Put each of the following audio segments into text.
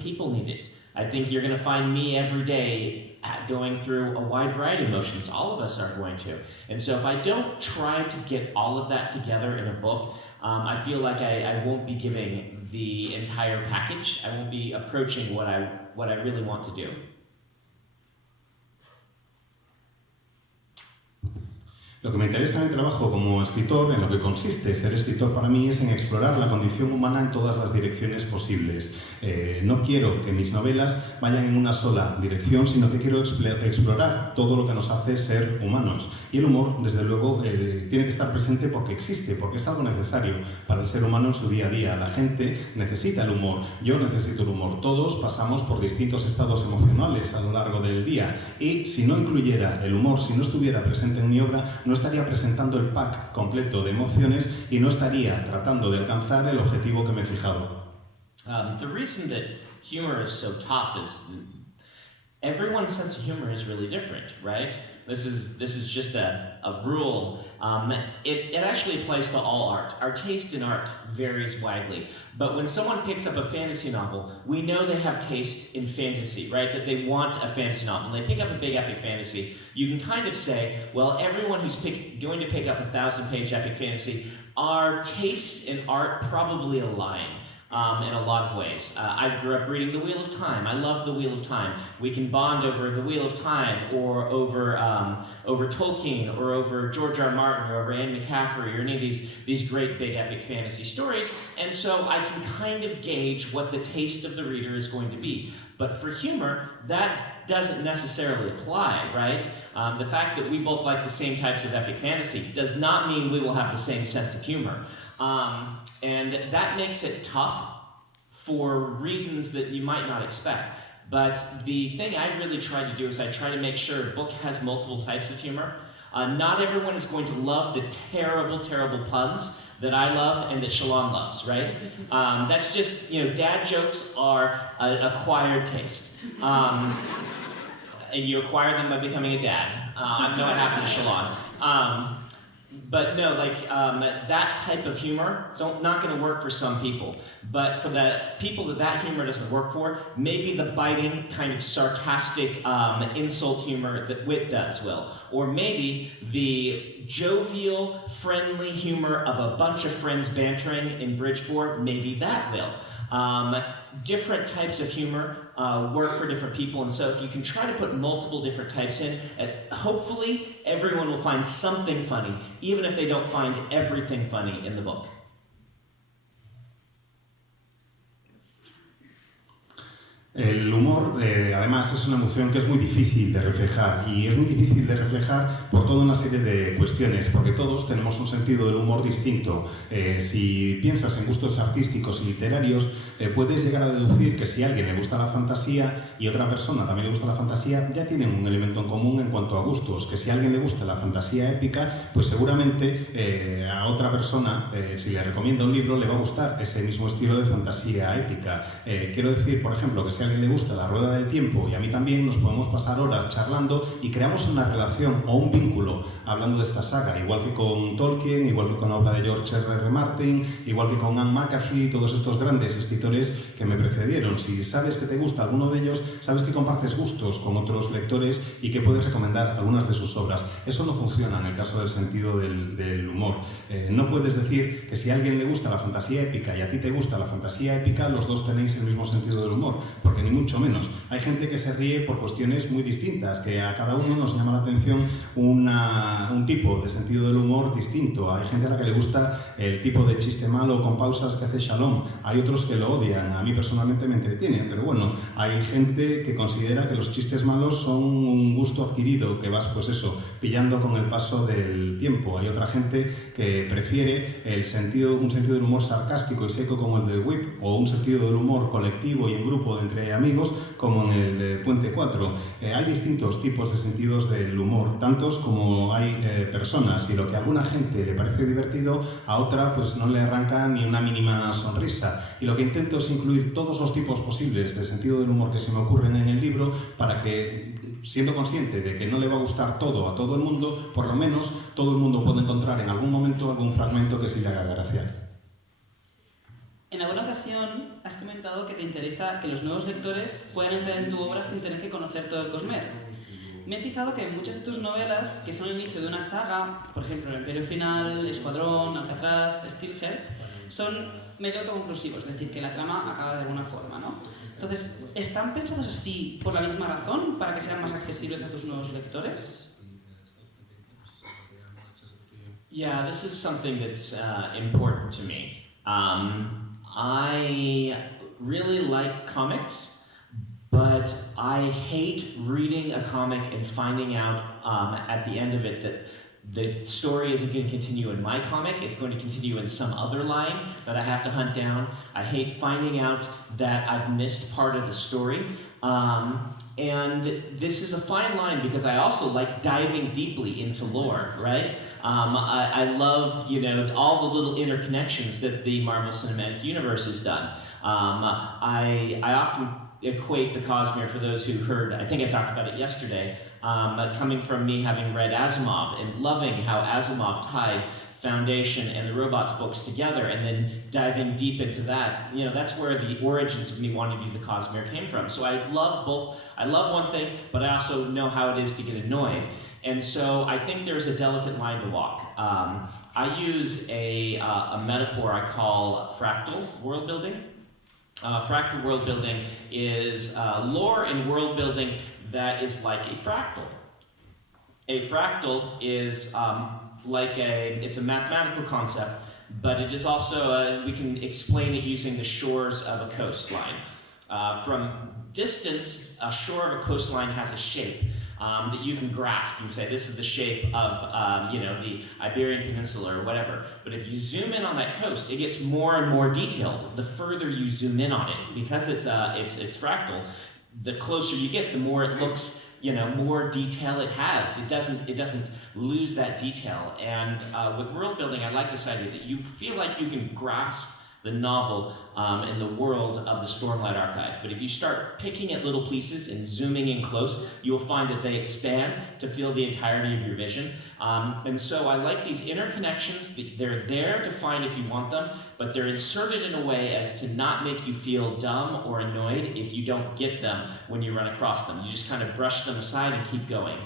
think people need it. I think you're going to find me every day going through a wide variety of emotions. All of us are going to. And so if I don't try to get all of that together in a book, I feel like I won't be giving the entire package. I won't be approaching what I really want to do. Lo que me interesa en mi trabajo como escritor, en lo que consiste ser escritor para mí, es en explorar la condición humana en todas las direcciones posibles. No quiero que mis novelas vayan en una sola dirección, sino que quiero explorar todo lo que nos hace ser humanos. Y el humor, desde luego, tiene que estar presente porque existe, porque es algo necesario para el ser humano en su día a día. La gente necesita el humor, yo necesito el humor. Todos pasamos por distintos estados emocionales a lo largo del día. Y si no incluyera el humor, si no estuviera presente en mi obra, no estaría presentando el pack completo de emociones y no estaría tratando de alcanzar el objetivo que me he fijado. The reason that humor is so tough is everyone's sense of humor is really different, right? This is just a rule. It actually applies to all art. Our taste in art varies widely. But when someone picks up a fantasy novel, we know they have taste in fantasy, right? That they want a fantasy novel. When they pick up a big epic fantasy, you can kind of say, well, everyone who's going to pick up a 1,000-page epic fantasy, our tastes in art probably align. In a lot of ways. I grew up reading The Wheel of Time. I love The Wheel of Time. We can bond over The Wheel of Time or over Tolkien or over George R. Martin or over Anne McCaffrey or any of these great big epic fantasy stories. And so I can kind of gauge what the taste of the reader is going to be. But for humor, that doesn't necessarily apply, right? The fact that we both like the same types of epic fantasy does not mean we will have the same sense of humor. And that makes it tough for reasons that you might not expect. But the thing I really try to do is I try to make sure a book has multiple types of humor. Not everyone is going to love the terrible, terrible puns that I love and that Shalon loves, right? That's just, dad jokes are an acquired taste. And you acquire them by becoming a dad. I know what happened to Shalon. But no, that type of humor, it's not going to work for some people. But for the people that humor doesn't work for, maybe the biting, kind of sarcastic insult humor that wit does will. Or maybe the jovial, friendly humor of a bunch of friends bantering in Bridgeport, maybe that will. Different types of humor work for different people, and so if you can try to put multiple different types in, hopefully everyone will find something funny, even if they don't find everything funny in the book. El humor, además, es una emoción que es muy difícil de reflejar, y es muy difícil de reflejar por toda una serie de cuestiones, porque todos tenemos un sentido del humor distinto. Si piensas en gustos artísticos y literarios, puedes llegar a deducir que si a alguien le gusta la fantasía y otra persona también le gusta la fantasía, ya tienen un elemento en común en cuanto a gustos, que si a alguien le gusta la fantasía épica, pues seguramente a otra persona, si le recomienda un libro, le va a gustar ese mismo estilo de fantasía épica. Quiero decir, por ejemplo, que si a alguien le gusta La Rueda del Tiempo y a mí también, nos podemos pasar horas charlando y creamos una relación o un vínculo hablando de esta saga, igual que con Tolkien, igual que con la obra de George R.R. Martin, igual que con Anne McCaffrey, todos estos grandes escritores que me precedieron. Si sabes que te gusta alguno de ellos, sabes que compartes gustos con otros lectores y que puedes recomendar algunas de sus obras. Eso no funciona en el caso del sentido del humor. No puedes decir que si a alguien le gusta la fantasía épica y a ti te gusta la fantasía épica, los dos tenéis el mismo sentido del humor, porque ni mucho menos. Hay gente que se ríe por cuestiones muy distintas, que a cada uno nos llama la atención un tipo de sentido del humor distinto. Hay gente a la que le gusta el tipo de chiste malo con pausas que hace Shalom. Hay otros que lo odian. A mí personalmente me entretiene, pero bueno, hay gente que considera que los chistes malos son un gusto adquirido, que vas, pues eso, pillando con el paso del tiempo. Hay otra gente que prefiere un sentido del humor sarcástico y seco como el del Whip, o un sentido del humor colectivo y en grupo entre amigos como en el de Puente 4. Hay distintos tipos de sentidos del humor, tantos como hay personas, y lo que a alguna gente le parece divertido, a otra pues no le arranca ni una mínima sonrisa. Y lo que intento es incluir todos los tipos posibles de sentido del humor que se me ocurren en el libro, para que, siendo consciente de que no le va a gustar todo a todo el mundo, por lo menos todo el mundo puede encontrar en algún momento algún fragmento que sí le haga gracia. En alguna ocasión has comentado que te interesa que los nuevos lectores puedan entrar en tu obra sin tener que conocer todo el Cosmere. Me he fijado que en muchas de tus novelas, que son el inicio de una saga, por ejemplo, El Imperio Final, Escuadrón, Alcatraz, Steelhead, son medio autoconclusivos, es decir, que la trama acaba de alguna forma, ¿no? Entonces, ¿están pensados así por la misma razón, para que sean más accesibles a tus nuevos lectores? Yeah, this is something that's important to me. I really like comics, but I hate reading a comic and finding out at the end of it that the story isn't going to continue in my comic, it's going to continue in some other line that I have to hunt down. I hate finding out that I've missed part of the story. And this is a fine line because I also like diving deeply into lore, right? I love, all the little interconnections that the Marvel Cinematic Universe has done. I often equate the Cosmere, for those who heard, I think I talked about it yesterday, coming from me having read Asimov and loving how Asimov tied Foundation and the Robots books together, and then diving deep into that. That's where the origins of me wanting to do the Cosmere came from. So I love both. I love one thing, but I also know how it is to get annoyed. And so I think there's a delicate line to walk. I use a metaphor I call fractal world building. Fractal world building is lore and world building that is like a fractal. A fractal is it's a mathematical concept, but it is also, we can explain it using the shores of a coastline. From distance, a shore of a coastline has a shape that you can grasp. You can say, this is the shape of, the Iberian Peninsula or whatever. But if you zoom in on that coast, it gets more and more detailed the further you zoom in on it. Because it's fractal, the closer you get, the more it looks, more detail it has. It doesn't lose that detail. And with world building, I like this idea that you feel like you can grasp the novel and the world of the Stormlight Archive. But if you start picking at little pieces and zooming in close, you will find that they expand to feel the entirety of your vision. And so I like these interconnections. They're there to find if you want them, but they're inserted in a way as to not make you feel dumb or annoyed if you don't get them when you run across them. You just kind of brush them aside and keep going.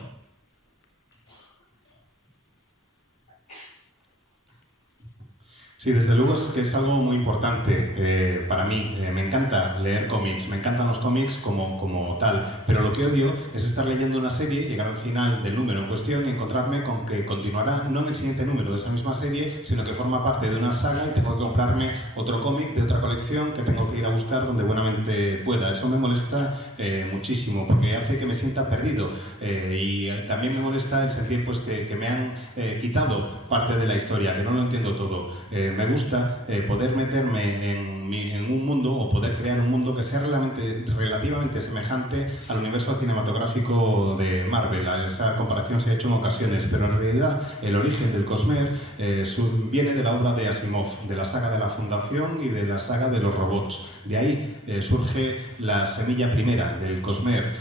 Sí, desde luego es que es algo muy importante para mí. Me encanta leer cómics, me encantan los cómics como tal, pero lo que odio es estar leyendo una serie, llegar al final del número en cuestión y encontrarme con que continuará no en el siguiente número de esa misma serie, sino que forma parte de una saga y tengo que comprarme otro cómic de otra colección que tengo que ir a buscar donde buenamente pueda. Eso me molesta muchísimo porque hace que me sienta perdido y también me molesta el sentir pues, que me han quitado parte de la historia, que no lo entiendo todo. Me gusta poder meterme en un mundo o poder crear un mundo que sea relativamente semejante al universo cinematográfico de Marvel. Esa comparación se ha hecho en ocasiones, pero en realidad el origen del Cosmere viene de la obra de Asimov, de la saga de la Fundación y de la saga de los robots. De ahí surge la semilla primera del Cosmere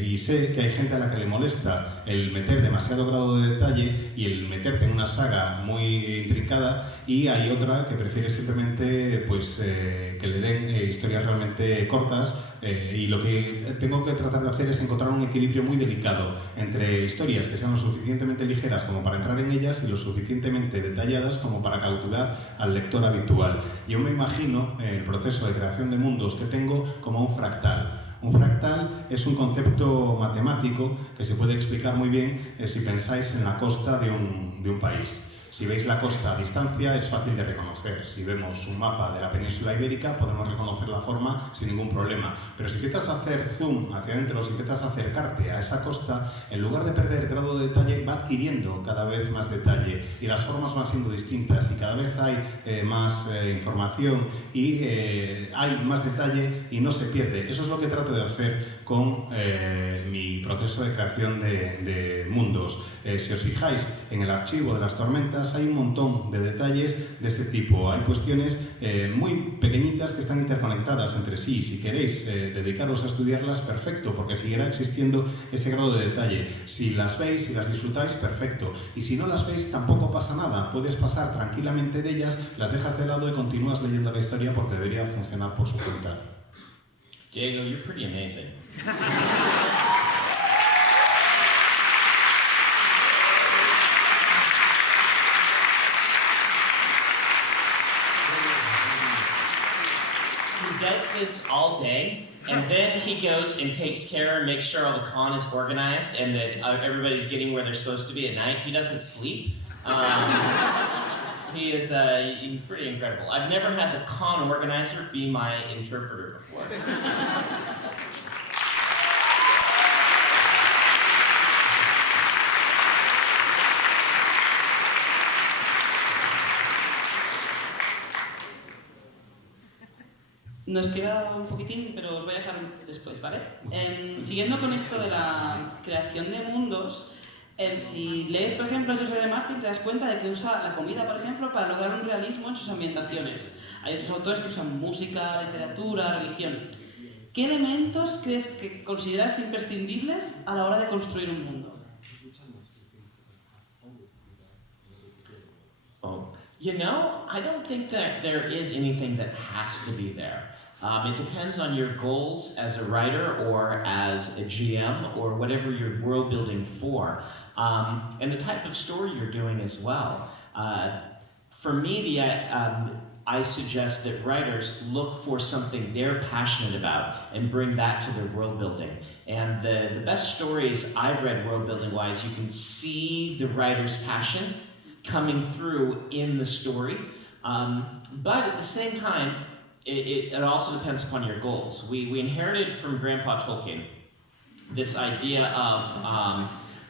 y sé que hay gente a la que le molesta el meter demasiado grado de detalle y el meterte en una saga muy intrincada, y hay otra que prefiere simplemente pues, que le den historias realmente cortas y lo que tengo que tratar de hacer es encontrar un equilibrio muy delicado entre historias que sean lo suficientemente ligeras como para entrar en ellas y lo suficientemente detalladas como para cautivar al lector habitual. Yo me imagino el proceso de creación de mundos que tengo como un fractal. Un fractal es un concepto matemático que se puede explicar muy bien si pensáis en la costa de un país. Si veis la costa a distancia es fácil de reconocer. Si vemos un mapa de la península ibérica podemos reconocer la forma sin ningún problema. Pero si empiezas a hacer zoom hacia adentro, si empiezas a acercarte a esa costa, en lugar de perder grado de detalle va adquiriendo cada vez más detalle y las formas van siendo distintas y cada vez hay más información y hay más detalle y no se pierde. Eso es lo que trato de hacer con mi proceso de creación de mundos. Si os fijáis en el archivo de las tormentas, verás, hay un montón de detalles de este tipo. Hay cuestiones muy pequeñitas que están interconectadas entre sí. Si queréis dedicaros a estudiarlas, perfecto, porque seguirá existiendo ese grado de detalle. Si las veis y las disfrutáis, perfecto. Y si no las veis, tampoco pasa nada. Puedes pasar tranquilamente de ellas, las dejas de lado y continúas leyendo la historia porque debería funcionar por su cuenta. Diego, you're pretty amazing. He does this all day, and then he goes and takes care and makes sure all the con is organized and that everybody's getting where they're supposed to be at night. He doesn't sleep. He's pretty incredible. I've never had the con organizer be my interpreter before. Nos queda un poquitín, pero os voy a dejar después, ¿vale? Siguiendo con esto de la creación de mundos, si lees, por ejemplo, a George R. Martin, te das cuenta de que usa la comida, por ejemplo, para lograr un realismo en sus ambientaciones. Hay otros autores que usan música, literatura, religión. ¿Qué elementos crees que consideras imprescindibles a la hora de construir un mundo? I don't think that there is anything that has to be there. It depends on your goals as a writer or as a GM or whatever you're world building for, and the type of story you're doing as well. For me, I suggest that writers look for something they're passionate about and bring that to their world building. And the best stories I've read world building wise, you can see the writer's passion coming through in the story, but at the same time, it also depends upon your goals. We inherited from Grandpa Tolkien this idea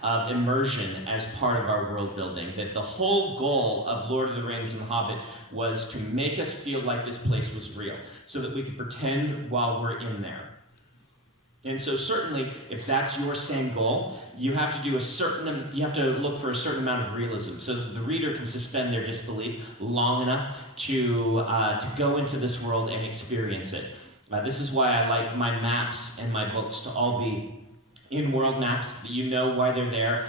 of immersion as part of our world building, that the whole goal of Lord of the Rings and The Hobbit was to make us feel like this place was real, so that we could pretend while we're in there. And so certainly, if that's your same goal, you have to look for a certain amount of realism, so that the reader can suspend their disbelief long enough to go into this world and experience it. This is why I like my maps and my books to all be in-world maps, that you know why they're there,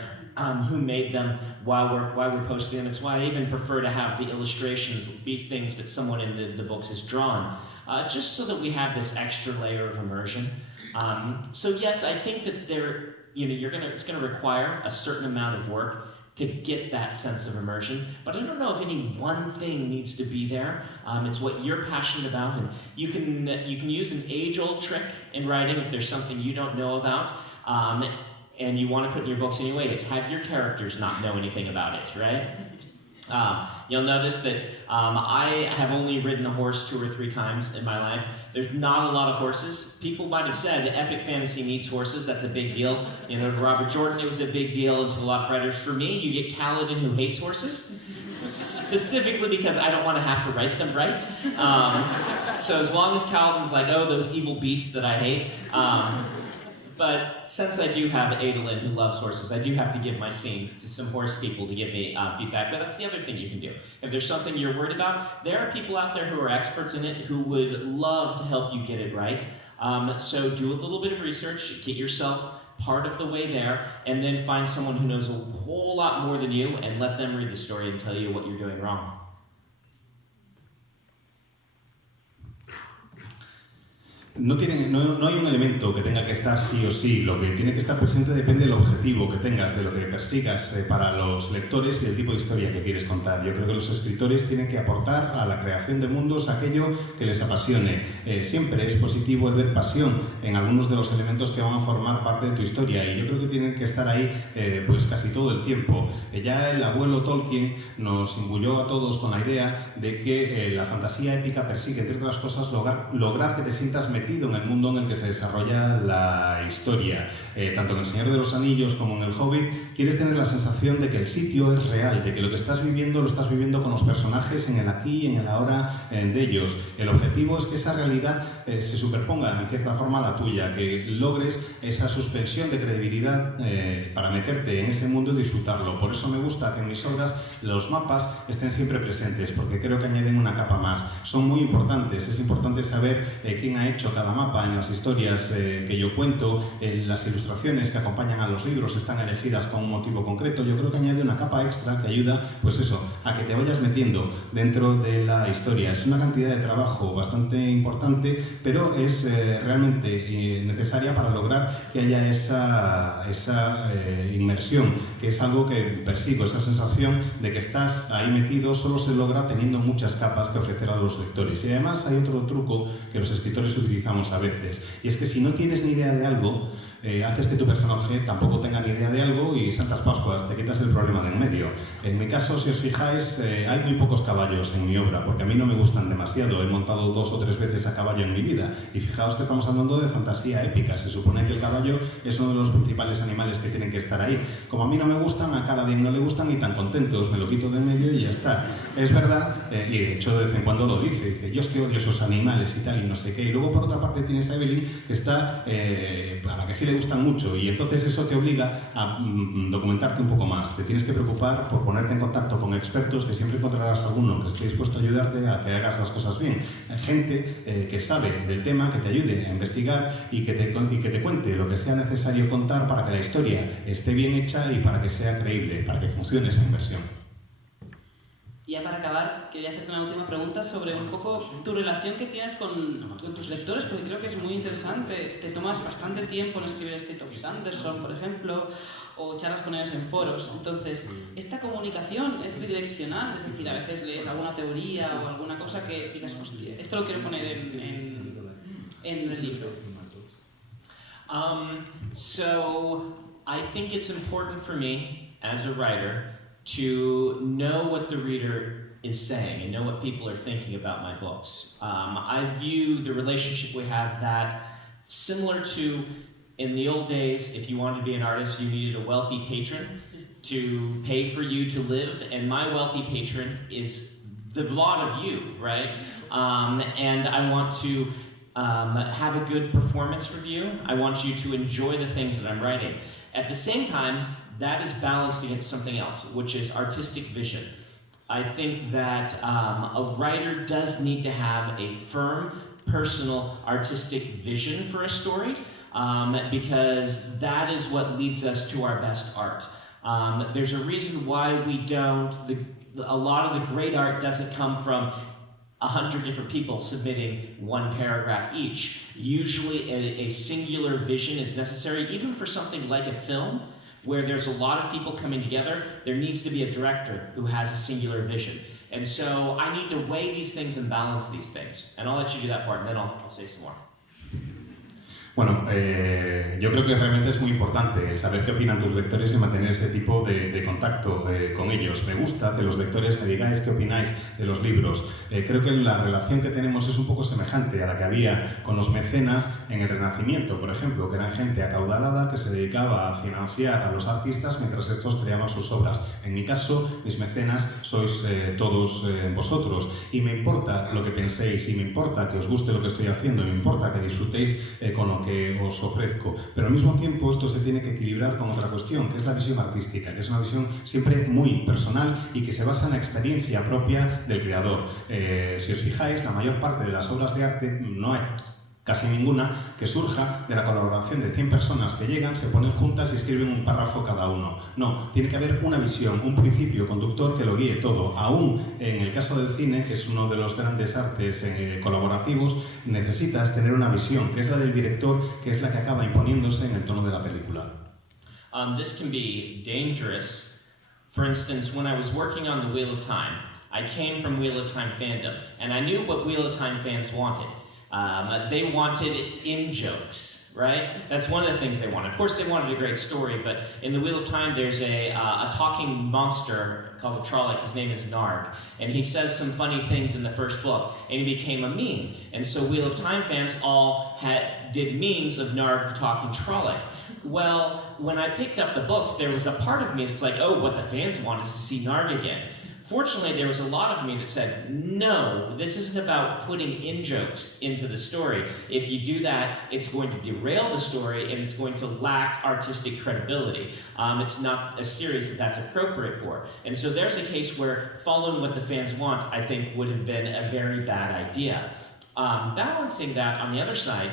who made them, why we're posting them. It's why I even prefer to have the illustrations, these things that someone in the books has drawn, just so that we have this extra layer of immersion. So yes, I think that it's going to require a certain amount of work to get that sense of immersion, but I don't know if any one thing needs to be there. It's what you're passionate about, and you can use an age-old trick in writing if there's something you don't know about, and you want to put in your books anyway. It's have your characters not know anything about it, right? You'll notice that I have only ridden a horse 2 or 3 times in my life. There's not a lot of horses. People might have said epic fantasy needs horses. That's a big deal. To Robert Jordan, it was a big deal, and to a lot of writers. For me, you get Kaladin who hates horses, specifically because I don't want to have to write them right. So as long as Kaladin's like, oh, those evil beasts that I hate. But since I do have Adolin who loves horses, I do have to give my scenes to some horse people to give me feedback. But that's the other thing you can do. If there's something you're worried about, there are people out there who are experts in it who would love to help you get it right. So do a little bit of research, get yourself part of the way there, and then find someone who knows a whole lot more than you and let them read the story and tell you what you're doing wrong. No hay un elemento que tenga que estar sí o sí. Lo que tiene que estar presente depende del objetivo que tengas, de lo que persigas para los lectores y del tipo de historia que quieres contar. Yo creo que los escritores tienen que aportar a la creación de mundos aquello que les apasione. Siempre es positivo el ver pasión en algunos de los elementos que van a formar parte de tu historia, y yo creo que tienen que estar ahí pues casi todo el tiempo. Ya el abuelo Tolkien nos imbulló a todos con la idea de que la fantasía épica persigue, entre otras cosas, lograr que te sientas metido metido en el mundo en el que se desarrolla la historia. Tanto en El Señor de los Anillos como en El Hobbit, quieres tener la sensación de que el sitio es real, de que lo que estás viviendo lo estás viviendo con los personajes en el aquí y en el ahora de ellos. El objetivo es que esa realidad se superponga en cierta forma a la tuya, que logres esa suspensión de credibilidad para meterte en ese mundo y disfrutarlo. Por eso me gusta que en mis obras los mapas estén siempre presentes, porque creo que añaden una capa más. Son muy importantes, es importante saber quién ha hecho cada mapa en las historias que yo cuento, las ilustraciones que acompañan a los libros están elegidas con un motivo concreto. Yo creo que añade una capa extra que ayuda, pues eso, a que te vayas metiendo dentro de la historia. Es una cantidad de trabajo bastante importante, pero es realmente necesaria para lograr que haya esa inmersión, que es algo que persigo, esa sensación de que estás ahí metido, solo se logra teniendo muchas capas que ofrecer a los lectores. Y además hay otro truco que los escritores utilizamos a veces, y es que si no tienes ni idea de algo, haces que tu personaje tampoco tenga ni idea de algo y Santas Pascuas, te quitas el problema de en medio. En mi caso, si os fijáis, hay muy pocos caballos en mi obra, porque a mí no me gustan demasiado. He montado 2 o 3 veces a caballo en mi vida, y fijaos que estamos hablando de fantasía épica. Se supone que el caballo es uno de los principales animales que tienen que estar ahí. Como a mí no me gustan, a Kaladin no le gustan, y tan contentos, me lo quito de en medio y ya está. Es verdad, y de hecho de vez en cuando lo dice, yo es que odio esos animales y tal, y no sé qué. Y luego por otra parte tienes a Evelyn, que está, a la que sí le gustan mucho, y entonces eso te obliga a documentarte un poco más. Te tienes que preocupar por ponerte en contacto con expertos, que siempre encontrarás alguno que esté dispuesto a ayudarte a que hagas las cosas bien. Hay gente que sabe del tema, que te ayude a investigar y que te cuente lo que sea necesario contar para que la historia esté bien hecha y para que sea creíble, para que funcione esa inversión. Y ya para acabar, quería hacerte una última pregunta sobre un poco tu relación que tienes con tus lectores, porque creo que es muy interesante. Te tomas bastante tiempo en escribir Thomas Anderson, por ejemplo, o charlas con ellos en foros. Entonces, ¿esta comunicación es bidireccional? Es decir, a veces lees alguna teoría o alguna cosa que digas, hostia, esto lo quiero poner en el libro. So, I think it's important for me, as a writer, to know what the reader is saying and know what people are thinking about my books. I view the relationship we have that similar to, in the old days, if you wanted to be an artist, you needed a wealthy patron to pay for you to live, and my wealthy patron is the lot of you, right? And I want to have a good performance review. I want you to enjoy the things that I'm writing. At the same time, that is balanced against something else, which is artistic vision. I think that a writer does need to have a firm, personal, artistic vision for a story, because that is what leads us to our best art. There's a reason why we don't, a lot of the great art doesn't come from 100 different people submitting one paragraph each. Usually a singular vision is necessary, even for something like a film, where there's a lot of people coming together. There needs to be a director who has a singular vision. And so I need to weigh these things and balance these things. And I'll let you do that part, and then I'll say some more. Bueno, yo creo que realmente es muy importante el saber qué opinan tus lectores y mantener ese tipo de contacto con ellos. Me gusta que los lectores me digáis qué opináis de los libros. Creo que la relación que tenemos es un poco semejante a la que había con los mecenas en el Renacimiento, por ejemplo, que eran gente acaudalada que se dedicaba a financiar a los artistas mientras estos creaban sus obras. En mi caso, mis mecenas sois todos vosotros, y me importa lo que penséis, y me importa que os guste lo que estoy haciendo, y me importa que disfrutéis con lo que os ofrezco, pero al mismo tiempo esto se tiene que equilibrar con otra cuestión, que es la visión artística, que es una visión siempre muy personal y que se basa en la experiencia propia del creador. Si os fijáis, la mayor parte de las obras de arte, no hay casi ninguna, que surja de la colaboración de 100 personas que llegan, se ponen juntas y escriben un párrafo cada uno. No, tiene que haber una visión, un principio conductor que lo guíe todo. Aún en el caso del cine, que es uno de los grandes artes colaborativos, necesitas tener una visión, que es la del director, que es la que acaba imponiéndose en el tono de la película. This can be dangerous. For instance, when I was working on The Wheel of Time, I came from Wheel of Time fandom, and I knew what Wheel of Time fans wanted. They wanted in-jokes, right? That's one of the things they wanted. Of course, they wanted a great story, but in the Wheel of Time, there's a talking monster called a Trolloc. His name is Narg, and he says some funny things in the first book, and he became a meme. And so Wheel of Time fans all did memes of Narg the talking Trolloc. Well, when I picked up the books, there was a part of me that's like, oh, what the fans want is to see Narg again. Fortunately, there was a lot of me that said, no, this isn't about putting in-jokes into the story. If you do that, it's going to derail the story and it's going to lack artistic credibility. It's not a series that's appropriate for. And so there's a case where following what the fans want, I think, would have been a very bad idea. Balancing that on the other side,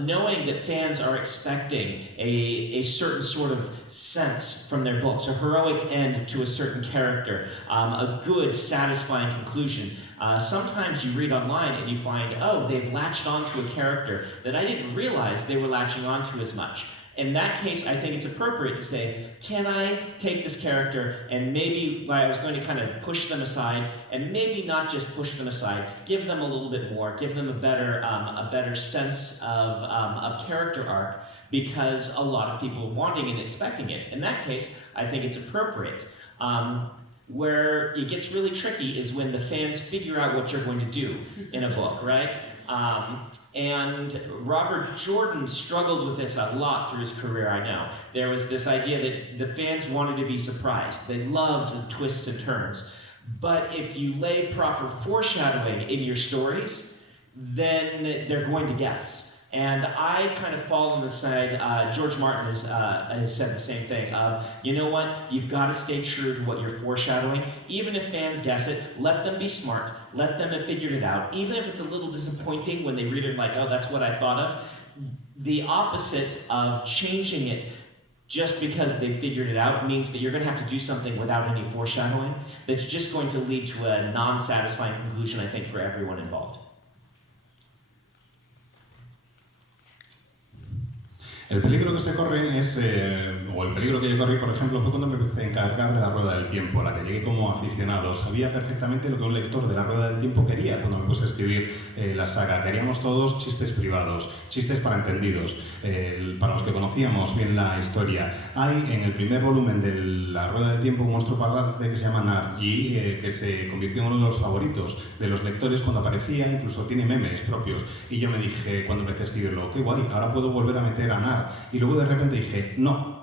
knowing that fans are expecting a certain sort of sense from their books, a heroic end to a certain character, a good, satisfying conclusion. Sometimes you read online and you find, oh, they've latched onto a character that I didn't realize they were latching onto as much. In that case, I think it's appropriate to say, can I take this character and maybe, I was going to kind of push them aside, and maybe not just push them aside, give them a little bit more, give them a better sense of character arc, because a lot of people wanting and expecting it. In that case, I think it's appropriate. Where it gets really tricky is when the fans figure out what you're going to do in a book, right? And Robert Jordan struggled with this a lot through his career, I know. There was this idea that the fans wanted to be surprised. They loved the twists and turns. But if you lay proper foreshadowing in your stories, then they're going to guess. And I kind of fall on the side, George Martin has said the same thing, of, you know what, you've got to stay true to what you're foreshadowing. Even if fans guess it, let them be smart, let them have figured it out. Even if it's a little disappointing when they read it like, oh, that's what I thought of. The opposite of changing it just because they figured it out means that you're going to have to do something without any foreshadowing that's just going to lead to a non-satisfying conclusion, I think, for everyone involved. El peligro que se corre es, o el peligro que yo corrí, por ejemplo, fue cuando me empecé a encargar de la Rueda del Tiempo, a la que llegué como aficionado. Sabía perfectamente lo que un lector de la Rueda del Tiempo quería cuando me puse a escribir la saga. Queríamos todos chistes privados, chistes para entendidos, para los que conocíamos bien la historia. Hay en el primer volumen de la Rueda del Tiempo un monstruo parlante que se llama Narg y que se convirtió en uno de los favoritos de los lectores cuando aparecía, incluso tiene memes propios. Y yo me dije, cuando empecé a escribirlo, qué guay, ahora puedo volver a meter a Narg. Y luego de repente dije, no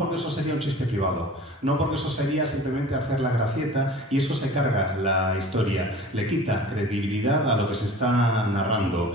porque eso sería un chiste privado, no porque eso sería simplemente hacer la gracieta y eso se carga la historia, le quita credibilidad a lo que se está narrando.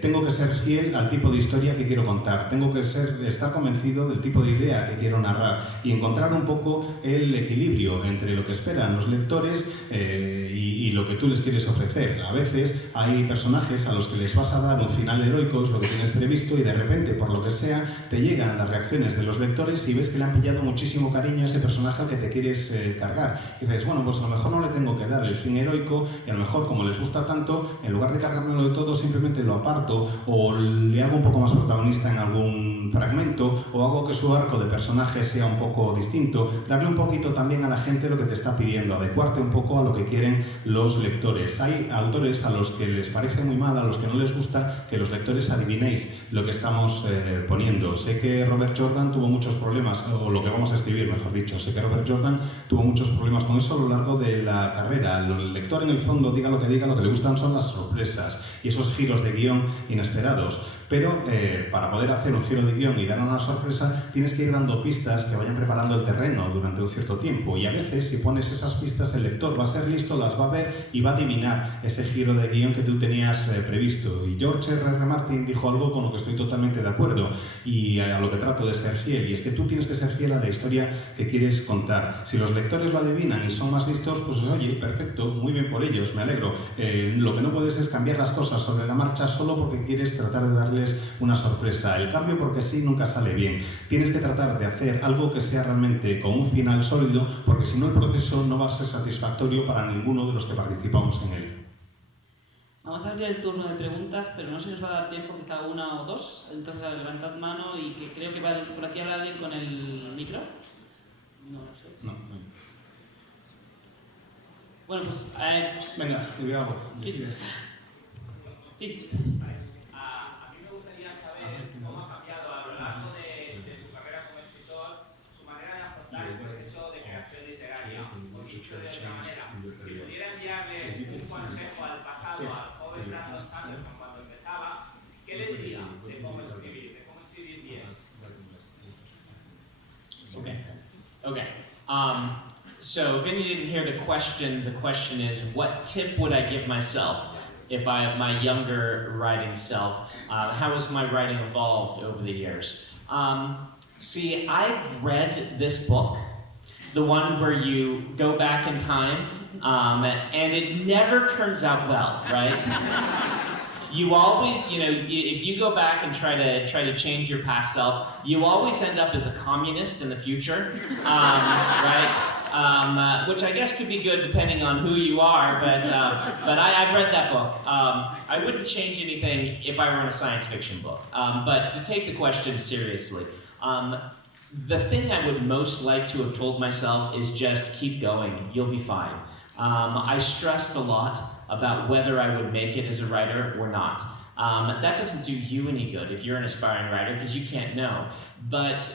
Tengo que ser fiel al tipo de historia que quiero contar, tengo que estar convencido del tipo de idea que quiero narrar y encontrar un poco el equilibrio entre lo que esperan los lectores y lo que tú les quieres ofrecer. A veces hay personajes a los que les vas a dar un final heroico, es lo que tienes previsto, y de repente, por lo que sea, te llegan las reacciones de los lectores y ves que le han pillado muchísimo cariño a ese personaje al que te quieres cargar. Y dices, bueno, pues a lo mejor no le tengo que dar el fin heroico y a lo mejor, como les gusta tanto, en lugar de cargármelo de todo, simplemente lo aparto o le hago un poco más protagonista en algún fragmento o hago que su arco de personaje sea un poco distinto. Darle un poquito también a la gente lo que te está pidiendo, adecuarte un poco a lo que quieren los lectores. Hay autores a los que les parece muy mal, a los que no les gusta que los lectores adivinéis lo que estamos poniendo. Sé que Robert Jordan tuvo muchos problemas, o lo que vamos a escribir, mejor dicho. Sé que Robert Jordan tuvo muchos problemas con eso a lo largo de la carrera. El lector, en el fondo, diga lo que le gustan son las sorpresas y esos giros de guión inesperados. Pero para poder hacer un giro de guión y dar una sorpresa, tienes que ir dando pistas que vayan preparando el terreno durante un cierto tiempo. Y a veces, si pones esas pistas, el lector va a ser listo, las va a ver y va a adivinar ese giro de guión que tú tenías previsto. Y George R.R. Martin dijo algo con lo que estoy totalmente de acuerdo y a lo que trato de ser fiel. Y es que tú tienes que ser fiel a la historia que quieres contar. Si los lectores lo adivinan y son más listos, pues oye, perfecto, muy bien por ellos, me alegro. Lo que no puedes es cambiar las cosas sobre la marcha solo porque quieres tratar de darles una sorpresa. El cambio porque sí nunca sale bien. Tienes que tratar de hacer algo que sea realmente con un final sólido, porque si no el proceso no va a ser satisfactorio para ninguno de los que participamos en él. Vamos a abrir el turno de preguntas, pero no se nos va a dar tiempo, quizá una o dos. Entonces, levantad mano y que creo que va por aquí habrá alguien con el micro. No lo sé. No. Bueno, pues... Venga, y veamos. Sí. Sí. A mí me gustaría saber cómo ha cambiado a lo largo de su carrera como escritor su manera de afrontar el proceso de creación literaria. O dicho de otra manera, si pudiera enviarle un consejo al pasado, al joven Brandon Sanderson cuando empezaba, ¿qué le diría de cómo escribir bien? Okay. So if any didn't hear the question is, what tip would I give myself if my younger writing self? How has my writing evolved over the years? See, I've read this book, the one where you go back in time, and it never turns out well, right? You always, if you go back and try to change your past self, you always end up as a communist in the future, right? Which I guess could be good depending on who you are, but I've read that book. I wouldn't change anything if I were in a science fiction book. But to take the question seriously, the thing I would most like to have told myself is just keep going, you'll be fine. I stressed a lot about whether I would make it as a writer or not. That doesn't do you any good if you're an aspiring writer, because you can't know. But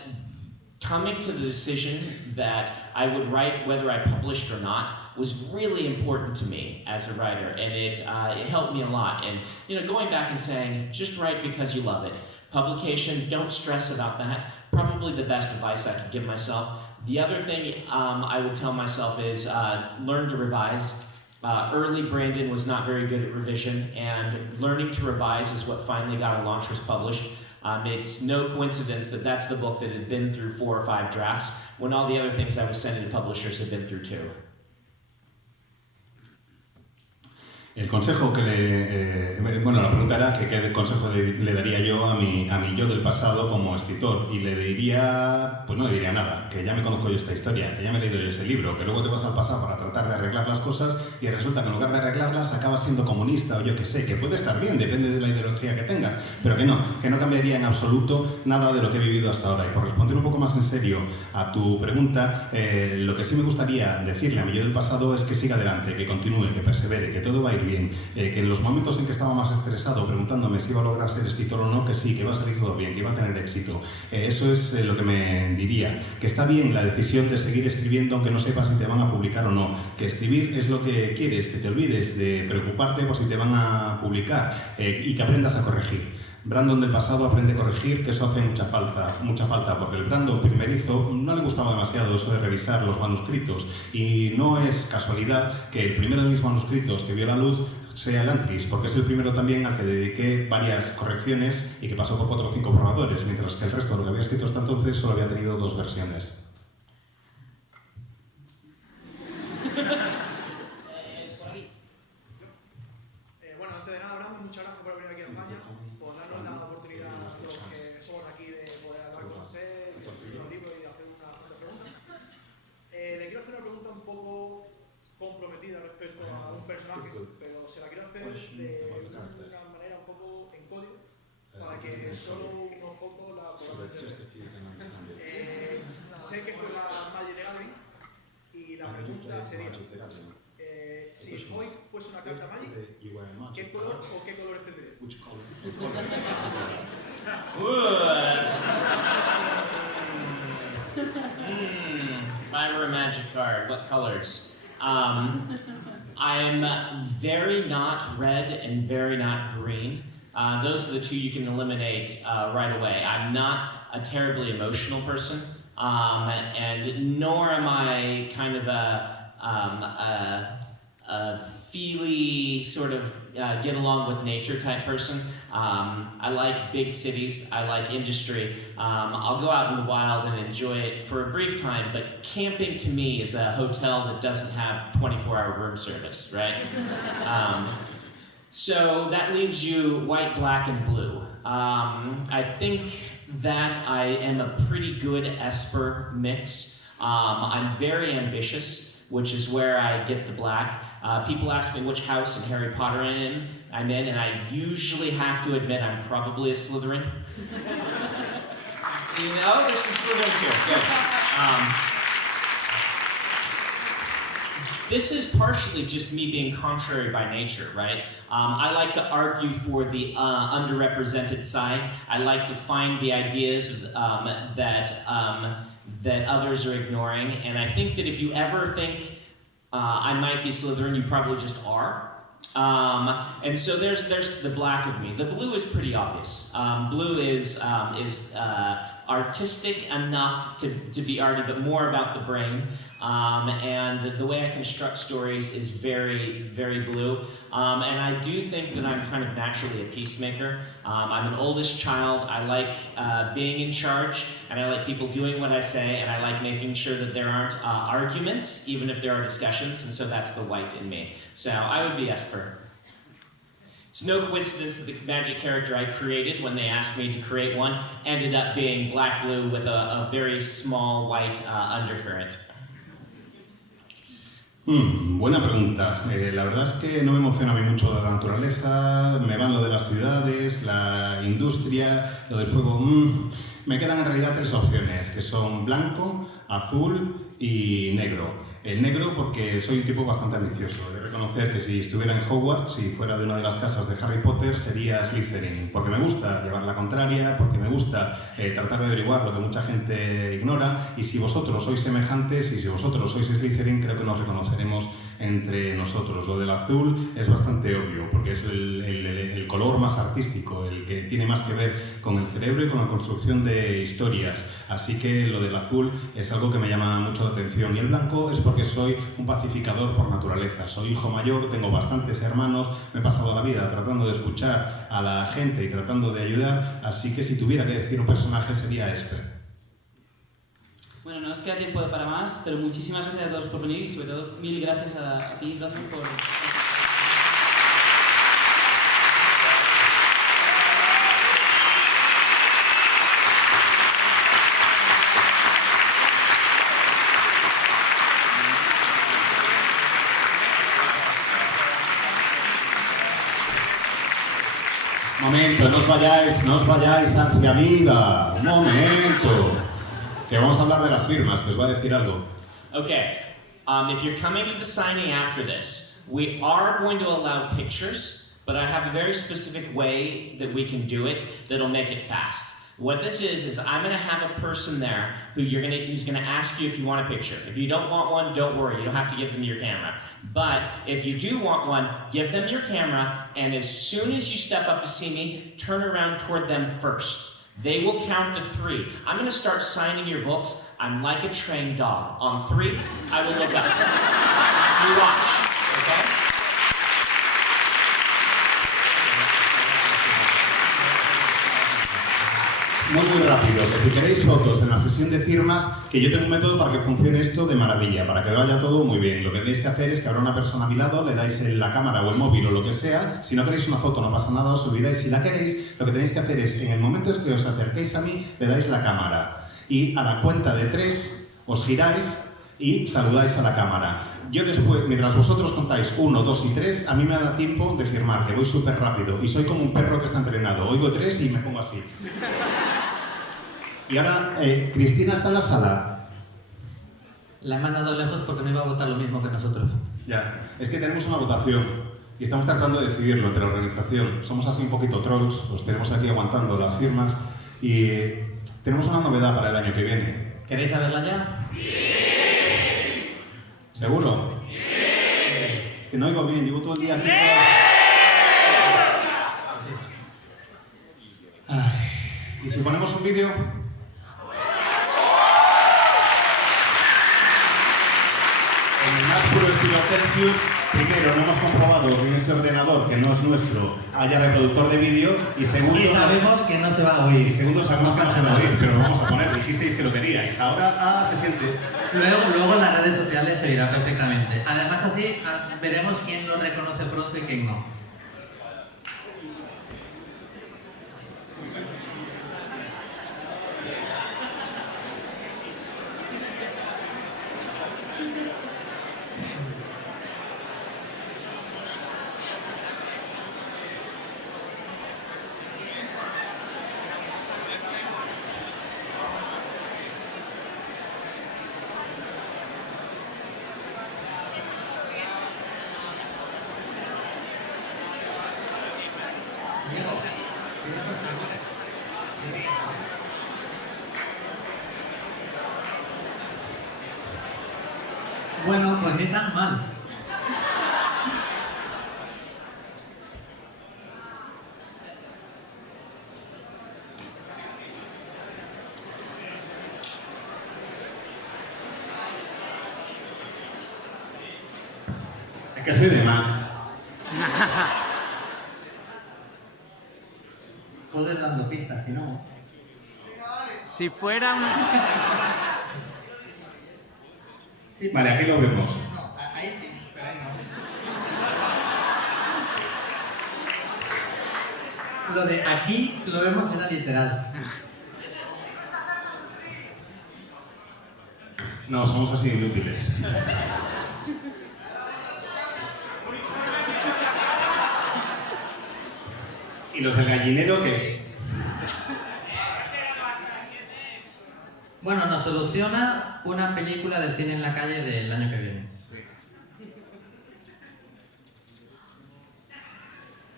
coming to the decision that I would write whether I published or not was really important to me as a writer, and it helped me a lot. And going back and saying, just write because you love it. Publication, don't stress about that. Probably the best advice I could give myself. The other thing I would tell myself is learn to revise. Early Brandon was not very good at revision, and learning to revise is what finally got Elantris published. It's no coincidence that that's the book that had been through 4 or 5 drafts, when all the other things I was sending to publishers had been through 2. El consejo que la pregunta era que qué consejo le daría yo a mi yo del pasado como escritor, y le diría, pues no le diría nada, que ya me conozco yo esta historia, que ya me he leído yo ese libro, que luego te vas al pasado para tratar de arreglar las cosas y resulta que en lugar de arreglarlas acabas siendo comunista o yo que sé, que puede estar bien, depende de la ideología que tengas, pero que no cambiaría en absoluto nada de lo que he vivido hasta ahora. Y por responder un poco más en serio a tu pregunta, lo que sí me gustaría decirle a mi yo del pasado es que siga adelante, que continúe, que persevere, que todo va a ir bien, que en los momentos en que estaba más estresado preguntándome si iba a lograr ser escritor o no, que sí, que iba a salir todo bien, que iba a tener éxito. Eso es lo que me diría, que está bien la decisión de seguir escribiendo aunque no sepas si te van a publicar o no, que escribir es lo que quieres, que te olvides de preocuparte por si te van a publicar y que aprendas a corregir. Brandon del pasado aprende a corregir, que eso hace mucha falta, porque el Brandon primerizo no le gustaba demasiado eso de revisar los manuscritos, y no es casualidad que el primero de mis manuscritos que vio la luz sea Elantris, porque es el primero también al que dediqué varias correcciones y que pasó por 4 o 5 borradores, mientras que el resto de lo que había escrito hasta entonces solo había tenido 2 versiones. Bueno, antes de nada, Brandon, muchas gracias por venir aquí a España, por darnos la oportunidad a los que somos aquí de poder hablar con usted, discutir los libros y hacer unas preguntas. Le quiero hacer una pregunta un poco comprometida respecto a un personaje, pero se la quiero hacer de una manera un poco en código, para que solo unos pocos la podamos entender. Sé que fue la Magic de Gathering, y la pregunta sería, si hoy fuese una carta Magic, ¿qué color o qué colores tendría? If I were a magic card, what colors? I'm very not red and very not green. Those are the 2 you can eliminate right away. I'm not a terribly emotional person, and nor am I kind of a feely sort of get along with nature type person. I like big cities, I like industry. I'll go out in the wild and enjoy it for a brief time, but camping to me is a hotel that doesn't have 24-hour room service, right? So that leaves you white, black, and blue. I think that I am a pretty good Esper mix. I'm very ambitious, which is where I get the black. People ask me which house in Harry Potter I'm in, and I usually have to admit I'm probably a Slytherin. There's some Slytherins here. Good. this is partially just me being contrary by nature, right? I like to argue for the underrepresented side. I like to find the ideas that others are ignoring, and I think that if you ever think I might be Slytherin, you probably just are. And so there's the black of me. The blue is pretty obvious. Blue is artistic enough to be arty, but more about the brain. And the way I construct stories is very, very blue. And I do think that I'm kind of naturally a peacemaker. I'm an oldest child. I like being in charge, and I like people doing what I say, and I like making sure that there aren't arguments, even if there are discussions, and so that's the white in me. So I would be Esper. It's no coincidence that the magic character I created when they asked me to create one ended up being black-blue with a very small white undercurrent. Buena pregunta. La verdad es que no me emociona a mí mucho la naturaleza, me van lo de las ciudades, la industria, lo del fuego. Me quedan en realidad tres opciones, que son blanco, azul y negro. El negro porque soy un tipo bastante ambicioso. He de reconocer que si estuviera en Hogwarts, si fuera de una de las casas de Harry Potter, sería Slytherin. Porque me gusta llevar la contraria, porque me gusta tratar de averiguar lo que mucha gente ignora. Y si vosotros sois semejantes y si vosotros sois Slytherin, creo que nos reconoceremos entre nosotros. Lo del azul es bastante obvio, porque es el color más artístico, el que tiene más que ver con el cerebro y con la construcción de historias. Así que lo del azul es algo que me llama mucho la atención. Y el blanco es porque soy un pacificador por naturaleza. Soy hijo mayor, tengo bastantes hermanos, me he pasado la vida tratando de escuchar a la gente y tratando de ayudar, así que si tuviera que decir un personaje sería Esper. Bueno, no nos queda tiempo para más, pero muchísimas gracias a todos por venir y sobre todo mil gracias a ti, Dafne, por... Momento, no os vayáis, ansia viva. Un momento. Que vamos a hablar de las firmas, que os va a decir algo. Okay, if you're coming to the signing after this, we are going to allow pictures, but I have a very specific way that we can do it that'll make it fast. What this is I'm going to have a person there who's going to ask you if you want a picture. If you don't want one, don't worry, you don't have to give them your camera. But if you do want one, give them your camera, and as soon as you step up to see me, turn around toward them first. They will count to 3. I'm going to start signing your books. I'm like a trained dog. On 3, I will look up. You watch, okay? Muy rápido, que si queréis fotos en la sesión de firmas, que yo tengo un método para que funcione esto de maravilla, para que vaya todo muy bien. Lo que tenéis que hacer es que habrá una persona a mi lado, le dais la cámara o el móvil o lo que sea. Si no queréis una foto no pasa nada, os olvidáis. Si la queréis, lo que tenéis que hacer es, en el momento en que os acerquéis a mí, le dais la cámara. Y a la cuenta de 3, os giráis y saludáis a la cámara. Yo después, mientras vosotros contáis 1, 2 y 3, a mí me da tiempo de firmar, que voy súper rápido. Y soy como un perro que está entrenado. Oigo 3 y me pongo así. Y ahora, Cristina está en la sala. La he mandado lejos porque no iba a votar lo mismo que nosotros. Ya, es que tenemos una votación y estamos tratando de decidirlo entre la organización. Somos así un poquito trolls, los tenemos aquí aguantando las firmas y tenemos una novedad para el año que viene. ¿Queréis saberla ya? ¡Sí! ¿Seguro? ¡Sí! Es que no oigo bien, llevo todo el día aquí. ¡Sí! Ay, ¿y si ponemos un vídeo? En el más puro estilo Tertius, primero no hemos comprobado que en ese ordenador, que no es nuestro, haya reproductor de vídeo y segundo... Y sabemos que no se va a oír. Y segundo, sabemos que no se va a oír, pero lo vamos a poner. Dijisteis que lo queríais. Ahora se siente... Luego en las redes sociales se oirá perfectamente. Además así veremos quién lo reconoce pronto y quién no. Bueno, pues ni tan mal. Es que soy de Mac. Puedo ir dando pistas, si no. Si fuera un... Sí, Vale, aquí lo vemos. no, ahí sí, pero ahí no. Lo de aquí lo vemos era literal. No, somos así inútiles. ¿Y los del gallinero qué? Bueno, nos soluciona una película de cine en la calle del año que viene.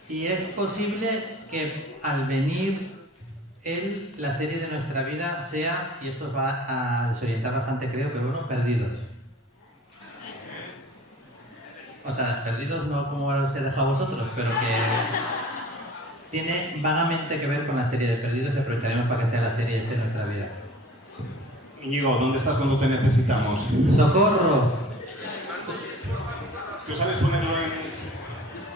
Y es posible que al venir él, la serie de nuestra vida sea, y esto va a desorientar bastante creo, pero bueno, Perdidos. O sea, Perdidos no como os he dejado a vosotros, pero que tiene vagamente que ver con la serie de Perdidos y aprovecharemos para que sea la serie de nuestra vida. Íñigo, ¿dónde estás cuando te necesitamos? ¡Socorro! ¿Tú sabes ponerlo en...?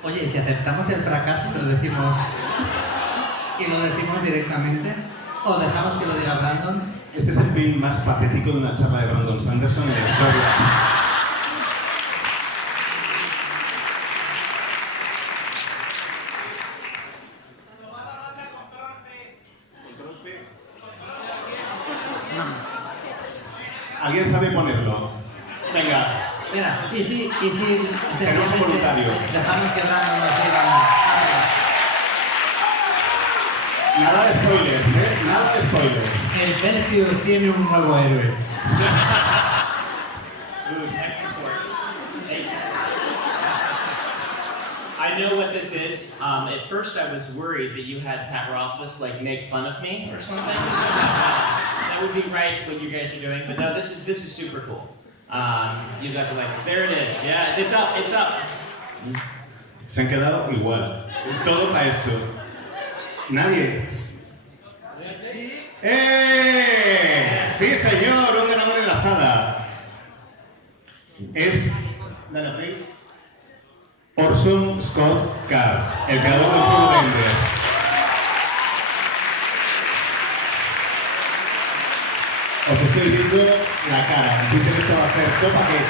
Oye, si aceptamos el fracaso, lo decimos y lo decimos directamente, o dejamos que lo diga Brandon. Este es el film más patético de una charla de Brandon Sanderson en la historia. ¿Alguien sabe ponerlo? Venga. Mira, y si Tenemos un voluntario. dejamos que Brandon nos diga. Nada de spoilers, ¿eh? Nada de spoilers. El Celsius tiene un nuevo héroe. Ooh, tech support. Hey. I know what this is. At first, I was worried that you had Pat Rothfuss like make fun of me or something. That would be right what you guys are doing, but no, this is super cool. You guys are like this. There it is. Yeah, it's up. It's up. Se han quedado igual. Todo para esto. Nadie. ¡Eh! Sí, señor, un ganador en la sala. Es Orson Scott Card, el creador del Foodbender. Os estoy viendo la cara. Dicen que esto va a ser top paquete.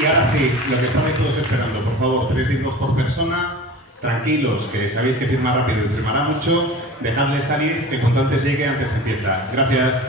Y ahora sí, lo que estabais todos esperando, por favor, 3 libros por persona, tranquilos, que sabéis que firma rápido y firmará mucho, dejadle salir, que cuanto antes llegue, antes empieza. Gracias.